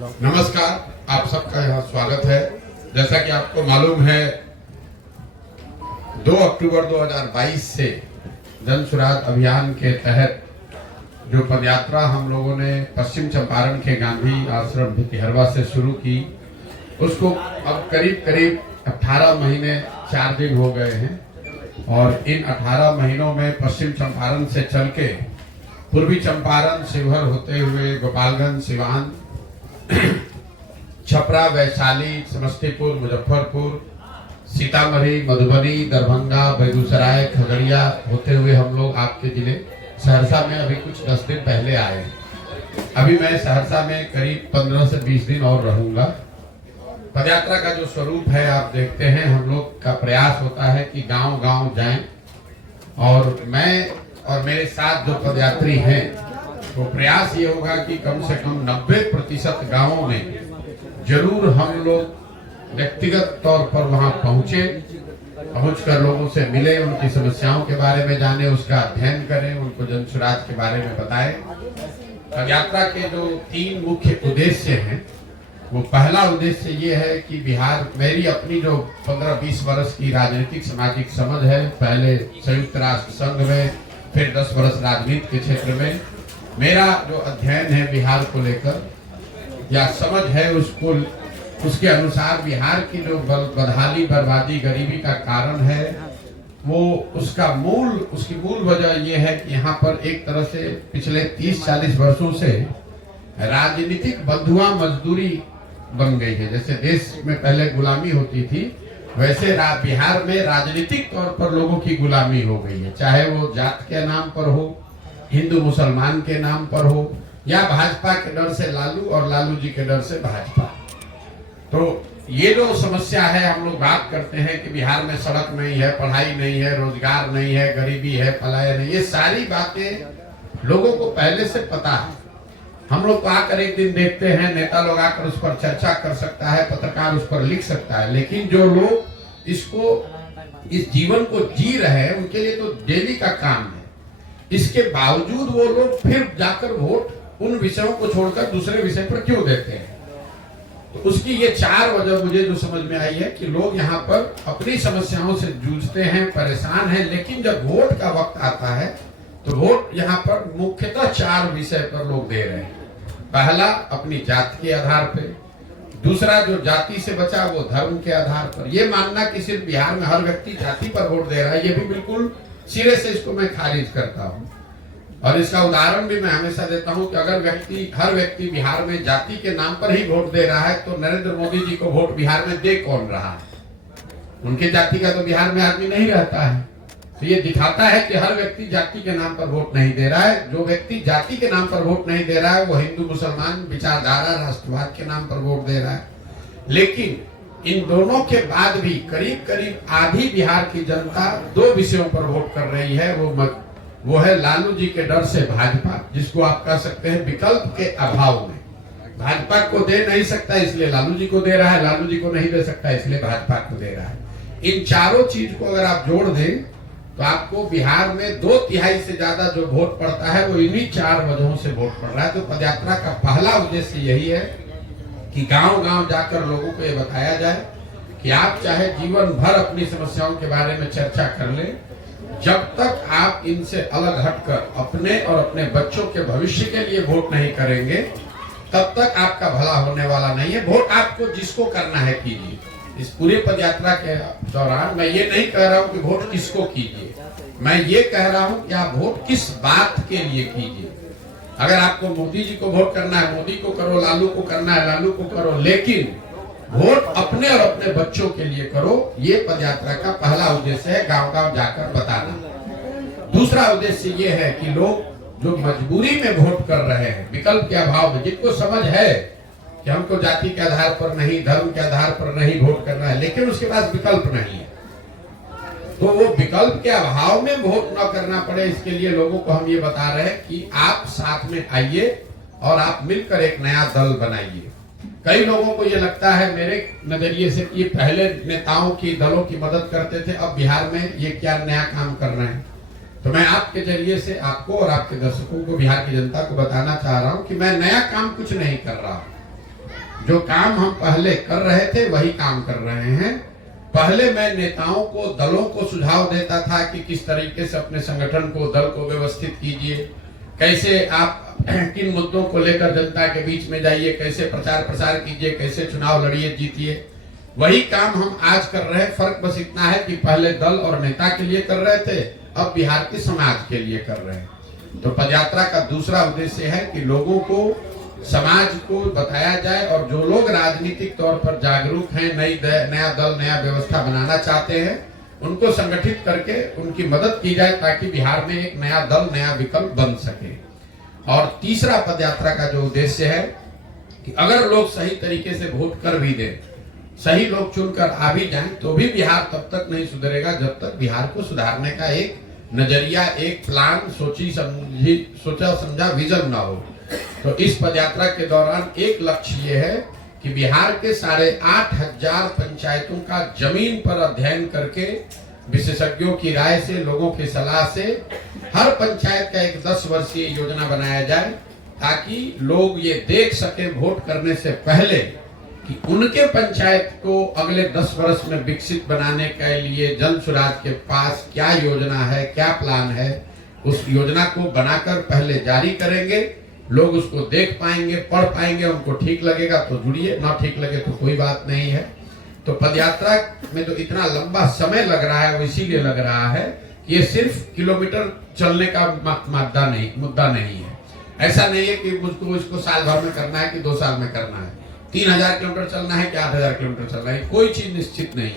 नमस्कार, आप सबका यहाँ स्वागत है। जैसा कि आपको मालूम है, 2 अक्टूबर 2022 से जन सुराज अभियान के तहत जो पदयात्रा हम लोगों ने पश्चिम चंपारण के गांधी आश्रम भितिहरवा से शुरू की, उसको अब करीब करीब 18 महीने 4 दिन हो गए हैं। और इन 18 महीनों में पश्चिम चंपारण से चल के पूर्वी चंपारण, शिवहर होते हुए गोपालगंज, सिवान, छपरा, वैशाली, समस्तीपुर, मुजफ्फरपुर, सीतामढ़ी, मधुबनी, दरभंगा, बेगूसराय, खगड़िया होते हुए हम लोग आपके जिले सहरसा में अभी कुछ 10 दिन पहले आए। अभी मैं सहरसा में करीब 15 से 20 दिन और रहूंगा। पदयात्रा का जो स्वरूप है आप देखते हैं, हम लोग का प्रयास होता है कि गांव-गांव जाएं और मैं और मेरे साथ जो पदयात्री हैं, तो प्रयास ये होगा कि कम से कम 90% गांवों में जरूर हम लोग व्यक्तिगत तौर पर वहां पहुंचकर लोगों से मिले, उनकी समस्याओं के बारे में जाने, उसका अध्ययन करें, उनको जन सुराज के बारे में बताएं। पदयात्रा के जो 3 मुख्य उद्देश्य हैं, वो पहला उद्देश्य ये है कि बिहार, मेरी अपनी जो 15-20 वर्ष की राजनीतिक सामाजिक समझ है, पहले संयुक्त राष्ट्र संघ में, फिर 10 वर्ष राजनीति के क्षेत्र में, मेरा जो अध्ययन है बिहार को लेकर या समझ है, उसके अनुसार बिहार की जो बदहाली, बर्बादी, गरीबी का कारण है, वो उसकी मूल वजह ये है कि यहाँ पर एक तरह से पिछले 30-40 वर्षों से राजनीतिक बंधुआ मजदूरी बन गई है। जैसे देश में पहले गुलामी होती थी, वैसे बिहार में राजनीतिक तौर पर लोगों की गुलामी हो गई है, चाहे वो जात के नाम पर हो, हिंदू मुसलमान के नाम पर हो, या भाजपा के डर से लालू और लालू जी के डर से भाजपा। तो ये जो समस्या है, हम लोग बात करते हैं कि बिहार में सड़क नहीं है, पढ़ाई नहीं है, रोजगार नहीं है, गरीबी है, पलायन नहीं, ये सारी बातें लोगों को पहले से पता है। हम लोग आकर एक दिन देखते हैं, नेता लोग आकर उस पर चर्चा कर सकता है, पत्रकार उस पर लिख सकता है, लेकिन जो लोग इस जीवन को जी रहे हैं, उनके लिए तो डेली का काम है। इसके बावजूद वो लोग फिर जाकर वोट उन विषयों को छोड़कर दूसरे विषय पर क्यों देते हैं? तो उसकी ये 4 वजह मुझे जो समझ में आई है कि लोग यहाँ पर अपनी समस्याओं से जूझते हैं, परेशान हैं, लेकिन जब वोट का वक्त आता है तो वोट यहाँ पर मुख्यतः 4 विषय पर लोग दे रहे हैं। पहला, अपनी जाति के आधार पे। दूसरा, जो जाति से बचा वो धर्म के आधार पर। ये मानना कि सिर्फ बिहार में हर व्यक्ति जाति पर वोट दे रहा है, ये भी बिल्कुल सिरे से इसको मैं खारिज करता हूँ। और इसका उदाहरण भी मैं हमेशा देता हूँ कि अगर हर व्यक्ति बिहार में जाति के नाम पर ही वोट दे रहा है, तो नरेंद्र मोदी जी को वोट बिहार में दे कौन रहा है? उनके जाति का तो बिहार में आदमी नहीं रहता है। तो ये दिखाता है कि हर व्यक्ति जाति के नाम पर वोट नहीं दे रहा है। जो व्यक्ति जाति के नाम पर वोट नहीं दे रहा है, वो हिंदू मुसलमान विचारधारा, राष्ट्रवाद के नाम पर वोट दे रहा है। लेकिन इन दोनों के बाद भी करीब करीब आधी बिहार की जनता 2 विषयों पर वोट कर रही है। वो है लालू जी के डर से भाजपा, जिसको आप कह सकते हैं विकल्प के अभाव में। भाजपा को दे नहीं सकता इसलिए लालू जी को दे रहा है, लालू जी को नहीं दे सकता इसलिए भाजपा को दे रहा है। इन चारों चीज को अगर आप जोड़ दें तो आपको बिहार में 2/3 से ज्यादा जो वोट पड़ता है, वो इन्हीं 4 वजहों से वोट पड़ रहा है। तो पदयात्रा का पहला उद्देश्य यही है कि गांव-गांव जाकर लोगों को ये बताया जाए कि आप चाहे जीवन भर अपनी समस्याओं के बारे में चर्चा कर लें, जब तक आप इनसे अलग हटकर अपने और अपने बच्चों के भविष्य के लिए वोट नहीं करेंगे, तब तक आपका भला होने वाला नहीं है। वोट आपको जिसको करना है कीजिए। इस पूरे पदयात्रा के दौरान मैं ये नहीं कह रहा हूं कि वोट किसको कीजिए, मैं ये कह रहा हूं कि आप वोट किस बात के लिए कीजिए। अगर आपको मोदी जी को वोट करना है, मोदी को करो, लालू को करना है, लालू को करो, लेकिन वोट अपने और अपने बच्चों के लिए करो। ये पदयात्रा का पहला उद्देश्य है, गांव-गांव जाकर बताना। दूसरा उद्देश्य ये है कि लोग जो मजबूरी में वोट कर रहे हैं, विकल्प के अभाव में, जिनको समझ है कि हमको जाति के आधार पर नहीं, धर्म के आधार पर नहीं वोट करना है, लेकिन उसके पास विकल्प नहीं है, तो वो विकल्प के अभाव में वोट न करना पड़े, इसके लिए लोगों को हम ये बता रहे हैं कि आप साथ में आइए और आप मिलकर एक नया दल बनाइए। कई लोगों को ये लगता है मेरे नजरिए से कि पहले नेताओं की, दलों की मदद करते थे, अब बिहार में ये क्या नया काम कर रहे हैं। तो मैं आपके जरिए से आपको और आपके दर्शकों को, बिहार की जनता को बताना चाह रहा हूं कि मैं नया काम कुछ नहीं कर रहा हूं। जो काम हम पहले कर रहे थे वही काम कर रहे हैं। पहले मैं नेताओं को, दलों को सुझाव देता था कि किस तरीके से अपने संगठन को, दल को व्यवस्थित कीजिए, कैसे आप किन मुद्दों को लेकर जनता के बीच में जाइए, कैसे प्रचार प्रसार कीजिए, कैसे चुनाव लड़िए, जीतिए। वही काम हम आज कर रहे हैं। फर्क बस इतना है कि पहले दल और नेता के लिए कर रहे थे, अब बिहार के समाज के लिए कर रहे हैं। तो पदयात्रा का दूसरा उद्देश्य है कि लोगों को, समाज को बताया जाए, और जो लोग राजनीतिक तौर पर जागरूक हैं, नया दल, नया व्यवस्था बनाना चाहते हैं, उनको संगठित करके उनकी मदद की जाए ताकि बिहार में एक नया दल, नया विकल्प बन सके। और तीसरा पदयात्रा का जो उद्देश्य है कि अगर लोग सही तरीके से वोट कर भी दें, सही लोग चुनकर आ भी जाएं, तो भी बिहार तब तक नहीं सुधरेगा जब तक बिहार को सुधारने का एक नजरिया, एक प्लान, सोचा समझा विजन ना हो। तो इस पदयात्रा के दौरान एक लक्ष्य ये है कि बिहार के 8,500 पंचायतों का जमीन पर अध्ययन करके, विशेषज्ञों की राय से, लोगों की सलाह से हर पंचायत का एक 10 वर्षीय योजना बनाया जाए, ताकि लोग ये देख सके वोट करने से पहले कि उनके पंचायत को अगले 10 वर्ष में विकसित बनाने के लिए जन सुराज के पास क्या योजना है, क्या प्लान है। उस योजना को बनाकर पहले जारी करेंगे, लोग उसको देख पाएंगे, पढ़ पाएंगे, उनको ठीक लगेगा तो जुड़िए, ना ठीक लगे तो कोई बात नहीं है। तो पदयात्रा में जो इतना लंबा समय लग रहा है वो इसीलिए लग रहा है कि ये सिर्फ किलोमीटर चलने का मुद्दा नहीं है। ऐसा नहीं है कि मुझको इसको साल भर में करना है कि 2 साल में करना है, 3000 किलोमीटर चलना है कि 8000 किलोमीटर चलना है, कोई चीज निश्चित नहीं